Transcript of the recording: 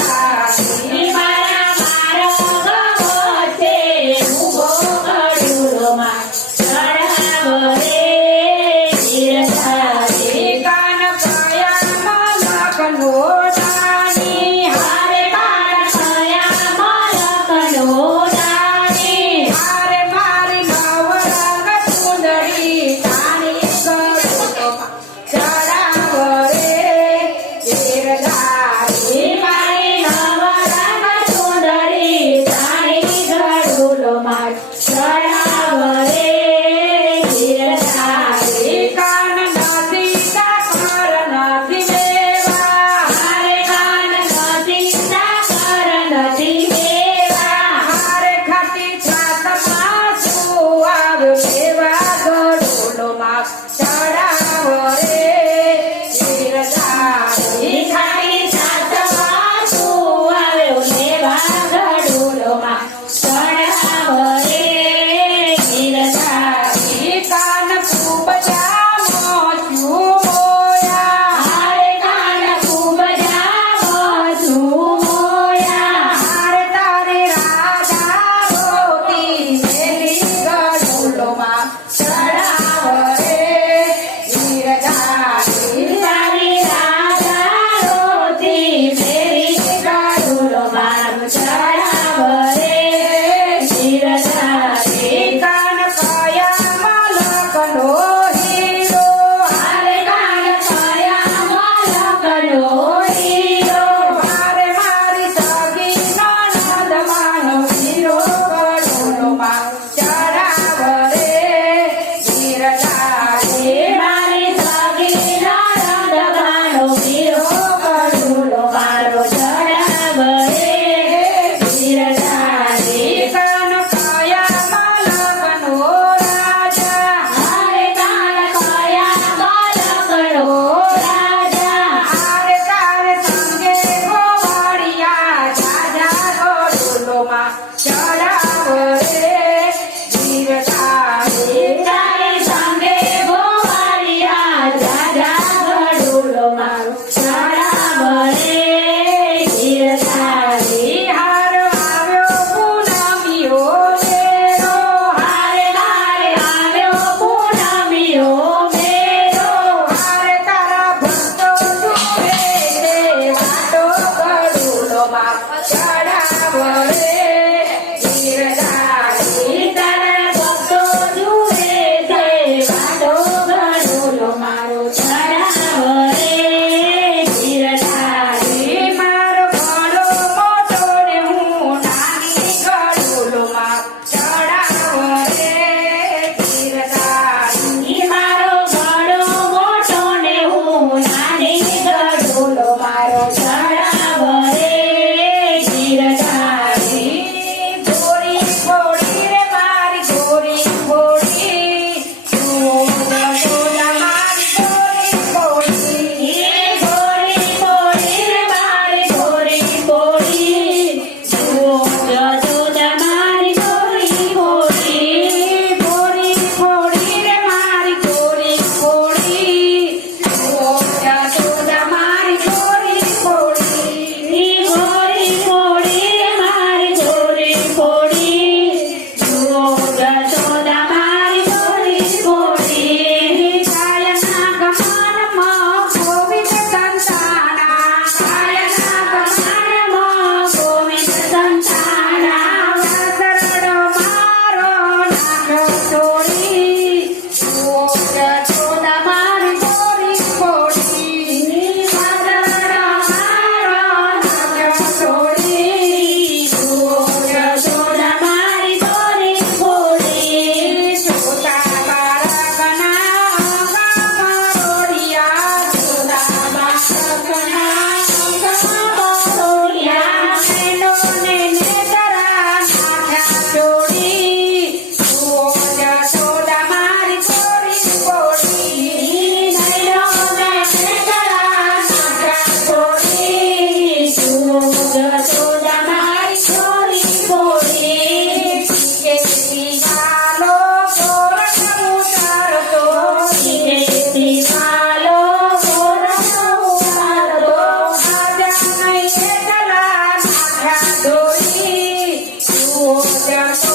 I see. 家 Senhoras Deus.